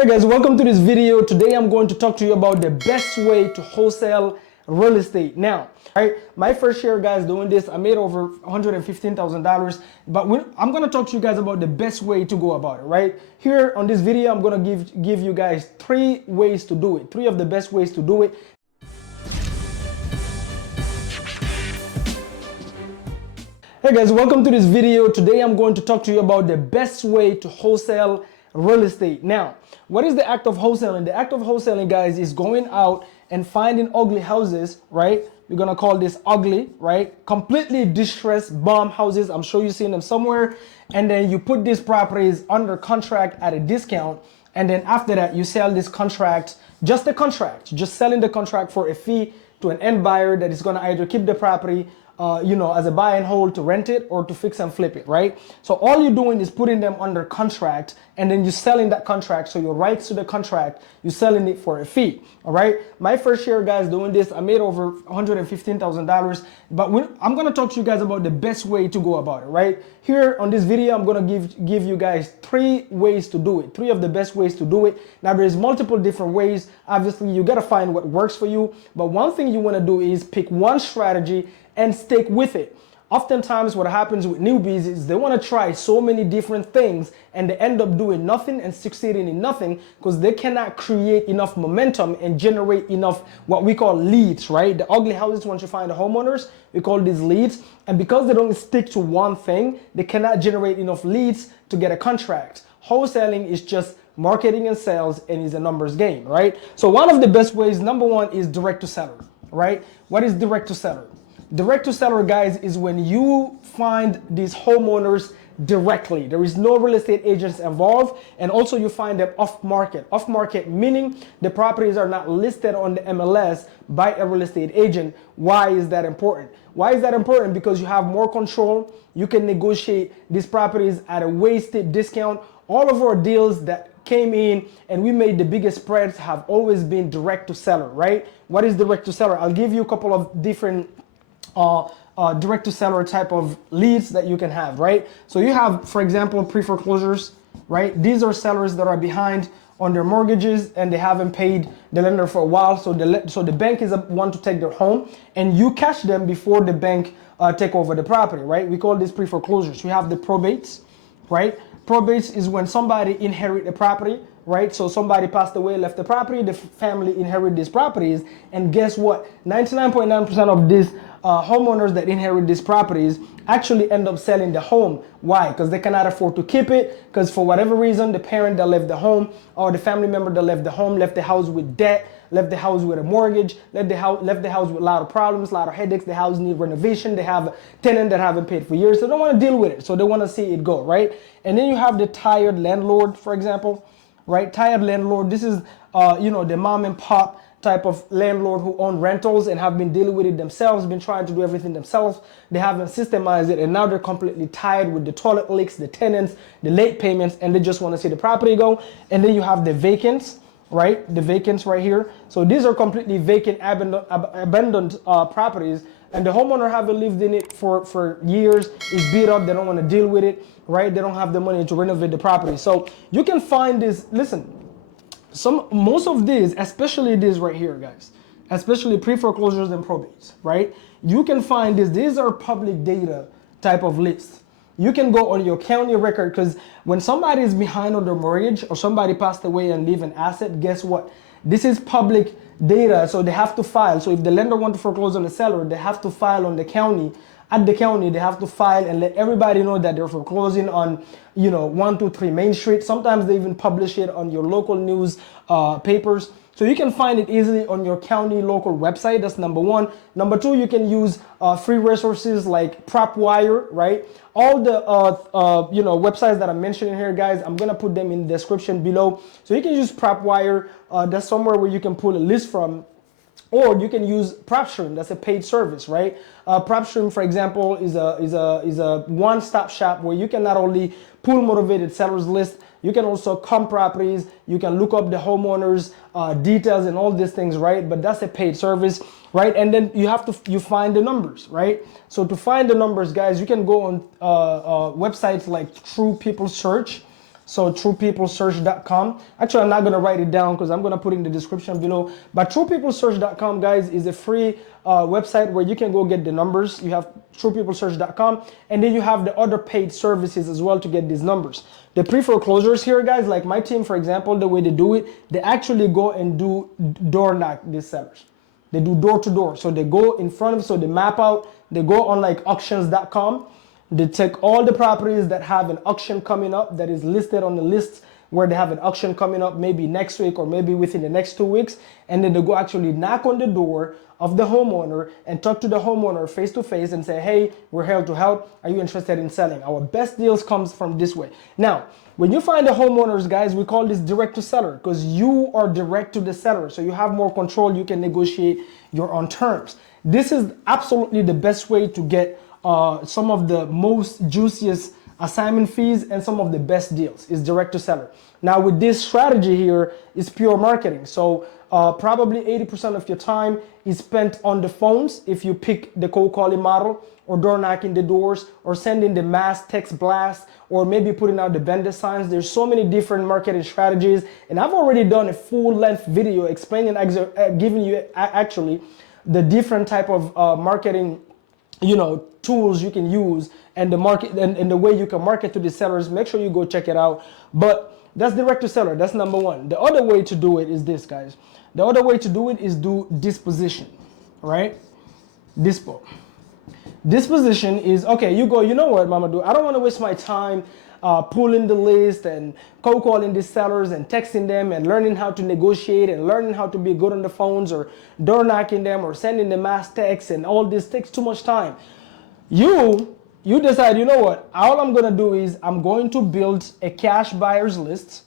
Hey guys, welcome to this video. Today I'm going to talk to you about the best way to wholesale real estate. Now, right, my first year guys doing this, I made over $115,000, but I'm going to talk to you guys about the best way to go about it, right? Here on this video, I'm going to give you guys 3 ways to do it, 3 of the best ways to do it. Hey guys, welcome to this video. Today I'm going to talk to you about the best way to wholesale real estate. Now, what is the act of wholesaling? The act of wholesaling, guys, is going out and finding ugly houses, right? We're gonna call this ugly, right? Completely distressed bomb houses. I'm sure you've seen them somewhere. And then you put these properties under contract at a discount. And then after that, you sell this contract, just the contract, just selling the contract for a fee to an end buyer that is gonna either keep the property as a buy and hold to rent it or to fix and flip it, right? So all you're doing is putting them under contract and then you're selling that contract. So your rights to the contract, you're selling it for a fee, all right? My first year, guys, doing this, I made over $115,000, but I'm gonna talk to you guys about the best way to go about it, right? Here on this video, I'm gonna give you guys 3 ways to do it, 3 of the best ways to do it. Now there's multiple different ways. Obviously, you gotta find what works for you, but one thing you wanna do is pick one strategy and stick with it. Oftentimes what happens with newbies is they want to try so many different things and they end up doing nothing and succeeding in nothing because they cannot create enough momentum and generate enough what we call leads, right? The ugly houses, once you find the homeowners, we call these leads. And because they don't stick to one thing, they cannot generate enough leads to get a contract. Wholesaling is just marketing and sales and is a numbers game, right? So one of the best ways, number 1, is direct to seller, right? What is direct to seller? Direct to seller, guys, is when you find these homeowners directly. There is no real estate agents involved, and also you find them off market. Off market meaning the properties are not listed on the MLS by a real estate agent. Why is that important? Why is that important? Because you have more control. You can negotiate these properties at a wasted discount. All of our deals that came in and we made the biggest spreads have always been direct to seller, right? What is direct to seller? I'll give you a couple of different direct to seller type of leads that you can have, right? So you have, for example, pre-foreclosures, right? These are sellers that are behind on their mortgages and they haven't paid the lender for a while. So the bank is one to take their home and you catch them before the bank take over the property, right? We call this pre-foreclosures. We have the probates, right? Probates is when somebody inherit the property, right? So somebody passed away, left the property, the family inherit these properties, and guess what? 99.9% of these homeowners that inherit these properties actually end up selling the home. Why? Because they cannot afford to keep it, because for whatever reason, the parent that left the home or the family member that left the home left the house with debt, left the house with a mortgage, left the house with a lot of problems, a lot of headaches. The house need renovation. They have a tenant that haven't paid for years. So they don't want to deal with it. So they want to see it go, right? And then you have the tired landlord, for example, right? Tired landlord. This is, the mom and pop type of landlord who own rentals and have been dealing with it themselves, been trying to do everything themselves. They haven't systemized it and now they're completely tired with the toilet leaks, the tenants, the late payments, and they just want to see the property go. And then you have the vacants, right? The vacants right here. So these are completely vacant, abandoned properties, and the homeowner haven't lived in it for years. It's beat up. They don't want to deal with it, right? They don't have the money to renovate the property. So you can find this. Listen, most of these, especially these right here, guys, especially pre-foreclosures and probates, right? You can find this. These are public data type of lists. You can go on your county record, because when somebody is behind on their mortgage or somebody passed away and leave an asset, guess what? This is public data, so they have to file. So if the lender wants to foreclose on the seller, they have to file on the county. At the county, they have to file and let everybody know that they're foreclosing on, 123 Main Street. Sometimes they even publish it on your local news papers. So you can find it easily on your county local website. That's number 1. Number 2, you can use free resources like PropWire, right? All the websites that I'm mentioning here, guys, I'm gonna put them in the description below. So you can use PropWire. That's somewhere where you can pull a list from. Or you can use PropStream. That's a paid service, right? PropStream, for example, is a one-stop shop where you can not only pull motivated sellers list, you can also comp properties, you can look up the homeowners details and all these things, right? But that's a paid service, right? And then you find the numbers, right? So to find the numbers, guys, you can go on websites like True People Search. So truepeoplesearch.com. Actually, I'm not gonna write it down because I'm gonna put it in the description below. But truepeoplesearch.com, guys, is a free website where you can go get the numbers. You have truepeoplesearch.com, and then you have the other paid services as well to get these numbers. The pre-foreclosures here, guys, like my team, for example, the way they do it, they actually go and do door knock these sellers. They do door to door. So they go in front of, so they map out, they go on like auctions.com. They take all the properties that have an auction coming up that is listed on the list where they have an auction coming up maybe next week or maybe within the next 2 weeks. And then they go actually knock on the door of the homeowner and talk to the homeowner face to face and say, hey, we're here to help. Are you interested in selling? Our best deals comes from this way. Now, when you find the homeowners, guys, we call this direct to seller because you are direct to the seller. So you have more control. You can negotiate your own terms. This is absolutely the best way to get some of the most juiciest assignment fees and some of the best deals is direct to seller. Now with this strategy here is pure marketing. So probably 80% of your time is spent on the phones if you pick the cold calling model, or door knocking the doors, or sending the mass text blast, or maybe putting out the vendor signs. There's so many different marketing strategies, and I've already done a full length video explaining, giving you actually the different type of marketing tools you can use and the market and the way you can market to the sellers. Make sure you go check it out. But that's direct to seller. That's number one. The other way to do it is this, guys. The other way to do it is do disposition, right? Disposition is, okay, you go, you know what, Mamadou, I don't want to waste my time pulling the list and cold calling these sellers and texting them and learning how to negotiate and learning how to be good on the phones or door knocking them or sending the mass texts, and all this takes too much time. You decide, you know what, all I'm going to do is I'm going to build a cash buyers list,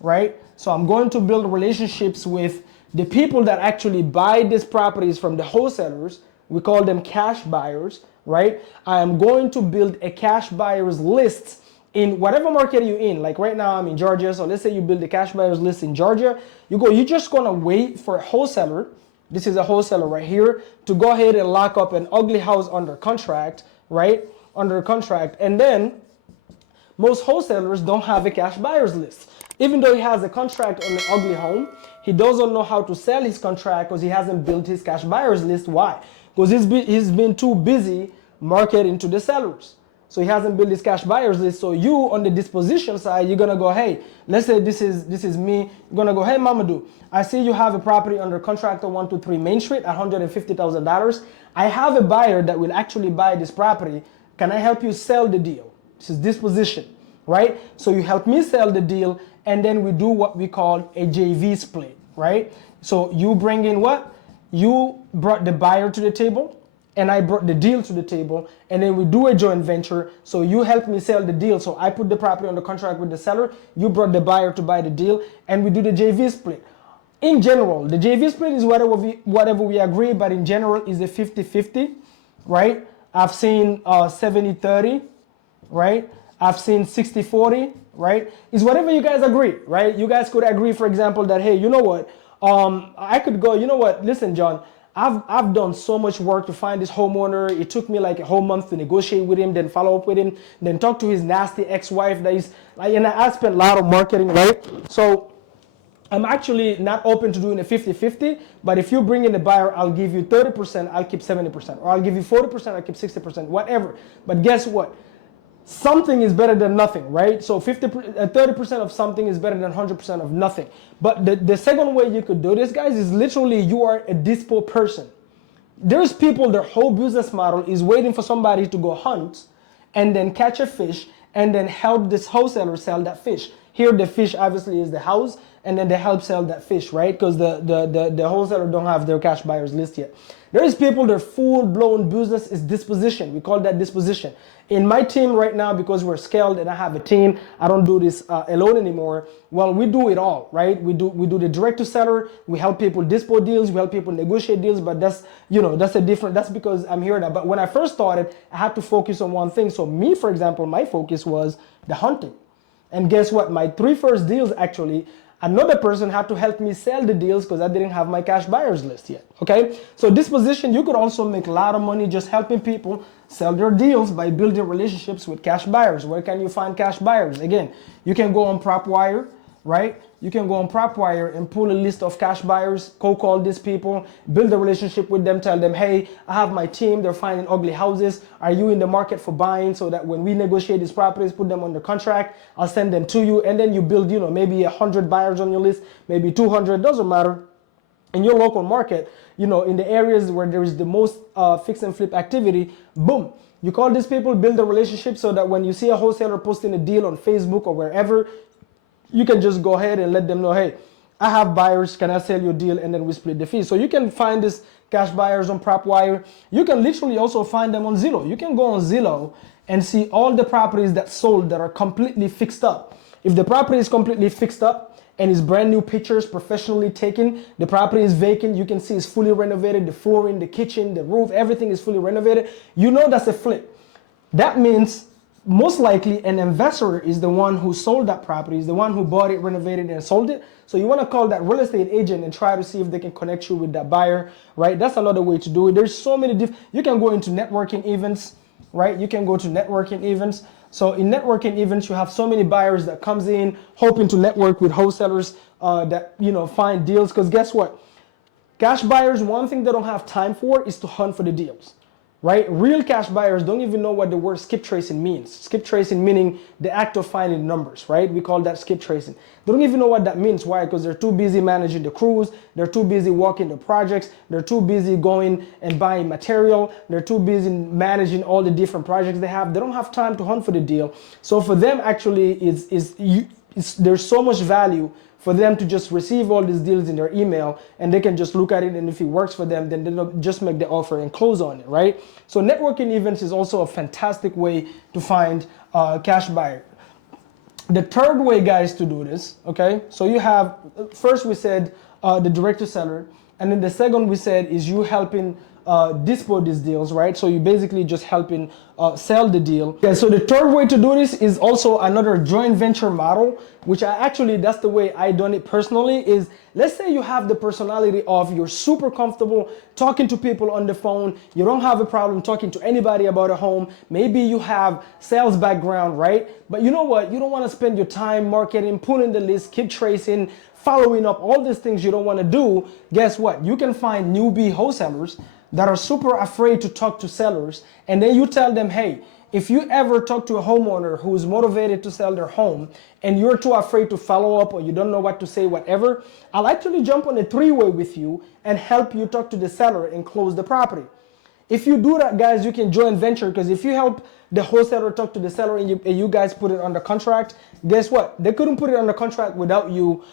right? So I'm going to build relationships with the people that actually buy these properties from the wholesalers. We call them cash buyers, right? I am going to build a cash buyers list in whatever market you're in. Like right now I'm in Georgia, so let's say you build a cash buyers list in Georgia. You're just gonna wait for a wholesaler, this is a wholesaler right here, to go ahead and lock up an ugly house under contract, right? Under contract. And then most wholesalers don't have a cash buyers list. Even though he has a contract on an ugly home, he doesn't know how to sell his contract because he hasn't built his cash buyers list. Why? Because he's been too busy marketing to the sellers. So he hasn't built his cash buyers list. So you on the disposition side, you're gonna go, hey, let's say this is me. You're gonna go, hey Mamadou, I see you have a property under contract on 123 Main Street at $150,000. I have a buyer that will actually buy this property. Can I help you sell the deal? This is disposition, right? So you help me sell the deal, and then we do what we call a JV split, right? So you bring in what? You brought the buyer to the table, and I brought the deal to the table, and then we do a joint venture. So you help me sell the deal. So I put the property on the contract with the seller, you brought the buyer to buy the deal, and we do the JV split. In general, the JV split is whatever we agree, but in general is a 50-50, right? I've seen 70-30, right? I've seen 60-40, right? It's whatever you guys agree, right? You guys could agree, for example, that, hey, you know what? I could go, you know what? Listen, John, I've done so much work to find this homeowner. It took me like a whole month to negotiate with him, then follow up with him, then talk to his nasty ex-wife that is like, and I spent a lot of marketing, right? So I'm actually not open to doing a 50-50, but if you bring in the buyer, I'll give you 30%, I'll keep 70%, or I'll give you 40%, I'll keep 60%, whatever. But guess what? Something is better than nothing, right? So 30% of something is better than 100% of nothing. But the second way you could do this, guys, is literally you are a dispo person. There's people, their whole business model is waiting for somebody to go hunt and then catch a fish and then help this wholesaler sell that fish. Here the fish obviously is the house, and then they help sell that fish, right? Because the wholesaler don't have their cash buyers list yet. There is people, their full-blown business is disposition. We call that disposition. In my team right now, because we're scaled and I have a team, I don't do this alone anymore. Well, we do it all, right? We do the direct to seller. We help people dispo deals. We help people negotiate deals. But that's that's because I'm here now. But when I first started, I had to focus on one thing. So me, for example, my focus was the hunting. And guess what? My 3 first deals, actually, Another person had to help me sell the deals because I didn't have my cash buyers list yet. Okay, so this position, you could also make a lot of money just helping people sell their deals by building relationships with cash buyers. Where can you find cash buyers? Again, you can go on PropWire, right? You can go on PropWire and pull a list of cash buyers, cold call these people, build a relationship with them, tell them, hey, I have my team, they're finding ugly houses. Are you in the market for buying? So that when we negotiate these properties, put them under contract, I'll send them to you. And then you build, maybe 100 buyers on your list, maybe 200, doesn't matter. In your local market, in the areas where there is the most fix and flip activity, boom. You call these people, build a relationship so that when you see a wholesaler posting a deal on Facebook or wherever, you can just go ahead and let them know, hey, I have buyers, can I sell your deal? And then we split the fee. So you can find these cash buyers on PropWire. You can literally also find them on Zillow. You can go on Zillow and see all the properties that sold that are completely fixed up. If the property is completely fixed up and it's brand new pictures, professionally taken, the property is vacant, you can see it's fully renovated, the flooring, the kitchen, the roof, everything is fully renovated, that's a flip. That means most likely an investor is the one who sold that property, is the one who bought it, renovated, and sold it. So you want to call that real estate agent and try to see if they can connect you with that buyer, right? That's another way to do it. There's so many different, you can go into networking events, right? You can go to networking events. So in networking events, you have so many buyers that comes in hoping to network with wholesalers that, find deals. Because guess what? Cash buyers, one thing they don't have time for is to hunt for the deals. Right? Real cash buyers don't even know what the word skip tracing means. Skip tracing meaning the act of finding numbers, right? We call that skip tracing. They don't even know what that means. Why? Because they're too busy managing the crews. They're too busy walking the projects. They're too busy going and buying material. They're too busy managing all the different projects they have. They don't have time to hunt for the deal. So for them, actually, there's so much value for them to just receive all these deals in their email and they can just look at it, and if it works for them, then they'll just make the offer and close on it, right? So networking events is also a fantastic way to find cash buyer. The third way, guys, to do this, okay? So you have, first we said the direct to seller, and then the second we said is you helping dispo these deals, right? So you basically just helping sell the deal. Okay, so the third way to do this is also another joint venture model, which that's the way I done it personally. Is let's say you have the personality of you're super comfortable talking to people on the phone, you don't have a problem talking to anybody about a home, maybe you have sales background, right? But you know what, you don't want to spend your time marketing, pulling the list, keep tracing, following up, all these things you don't want to do. Guess what? You can find newbie wholesalers that are super afraid to talk to sellers, and then you tell them, hey, if you ever talk to a homeowner who's motivated to sell their home and you're too afraid to follow up or you don't know what to say, whatever, I'll actually jump on a three-way with you and help you talk to the seller and close the property. If you do that, guys, you can join venture, because if you help the wholesaler talk to the seller and you guys put it under contract, guess what? They couldn't put it under contract without you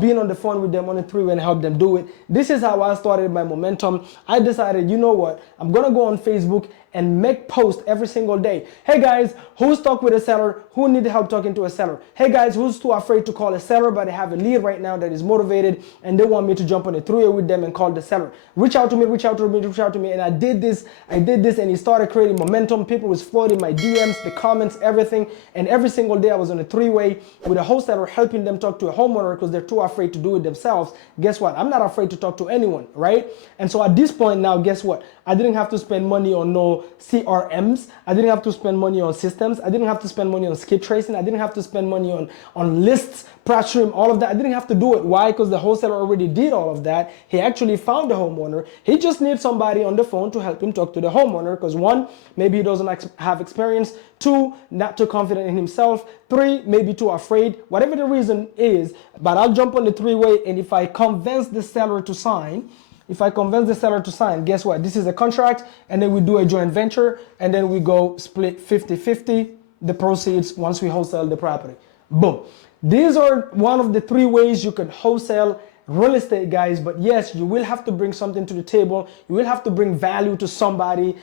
being on the phone with them on a three-way and help them do it. This is how I started my momentum. I decided, you know what? I'm going to go on Facebook and make posts every single day. Hey guys, who's stuck with a seller? Who need help talking to a seller? Hey guys, who's too afraid to call a seller but they have a lead right now that is motivated and they want me to jump on a three-way with them and call the seller? Reach out to me, reach out to me, reach out to me. And I did this and it started creating momentum. People was flooding my DMs, the comments, everything. And every single day I was on a three-way with a wholesaler helping them talk to a homeowner because they're too afraid to do it themselves. Guess what? I'm not afraid to talk to anyone, right? And so at this point now, guess what? I didn't have to spend money on no CRMs. I didn't have to spend money on systems. I didn't have to spend money on skip tracing. I didn't have to spend money on lists, price stream, all of that. I didn't have to do it. Why? Because the wholesaler already did all of that. He actually found the homeowner. He just needs somebody on the phone to help him talk to the homeowner, because one, maybe he doesn't have experience. Two, not too confident in himself. Three, maybe too afraid. Whatever the reason is, but I'll jump on the three-way, and if I convince the seller to sign, guess what? This is a contract, and then we do a joint venture, and then we go split 50-50 the proceeds once we wholesale the property. Boom. These are one of the three ways you can wholesale real estate, guys. But yes, you will have to bring something to the table. You will have to bring value to somebody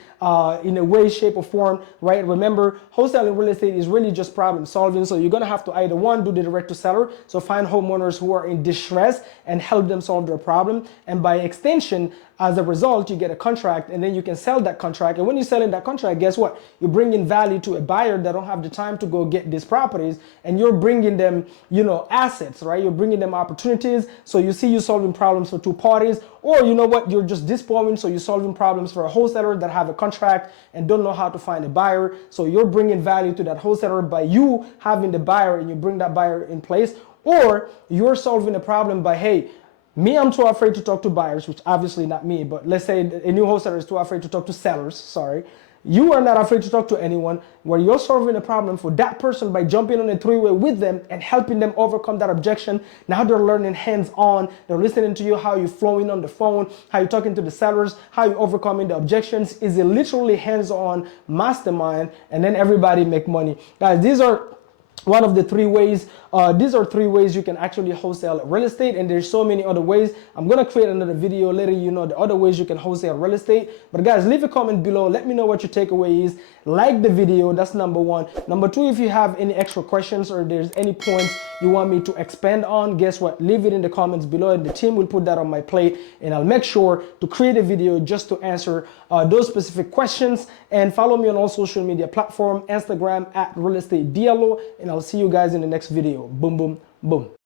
in a way, shape, or form, right? Remember, wholesaling real estate is really just problem solving. So you're gonna have to either one, do the direct to seller, so find homeowners who are in distress and help them solve their problem, and by extension, as a result, you get a contract, and then you can sell that contract. And when you're selling that contract, guess what? You're bringing value to a buyer that don't have the time to go get these properties, and you're bringing them, you know, assets, right? You're bringing them opportunities. So you see, you're solving problems for two parties, or you know what? You're just disappointed, so you're solving problems for a wholesaler that have a contract and don't know how to find a buyer. So you're bringing value to that wholesaler by you having the buyer, and you bring that buyer in place. Or you're solving a problem by, hey, me, I'm too afraid to talk to buyers, which obviously not me, but let's say a new wholesaler is too afraid to talk to sellers, sorry. You are not afraid to talk to anyone, where you're solving a problem for that person by jumping on a three-way with them and helping them overcome that objection. Now they're learning hands-on. They're listening to you, how you're flowing on the phone, how you're talking to the sellers, how you're overcoming the objections. Is a literally hands-on mastermind, and then everybody make money. Guys, these are one of the three ways. These are three ways you can actually wholesale real estate, and there's so many other ways. I'm gonna create another video letting you know the other ways you can wholesale real estate. But guys, leave a comment below. Let me know what your takeaway is. Like the video, that's number one. Number two, if you have any extra questions or there's any points you want me to expand on, guess what? Leave it in the comments below, and the team will put that on my plate, and I'll make sure to create a video just to answer those specific questions. And follow me on all social media platforms, Instagram @realestateDiallo, and I'll see you guys in the next video. Boom, boom, boom.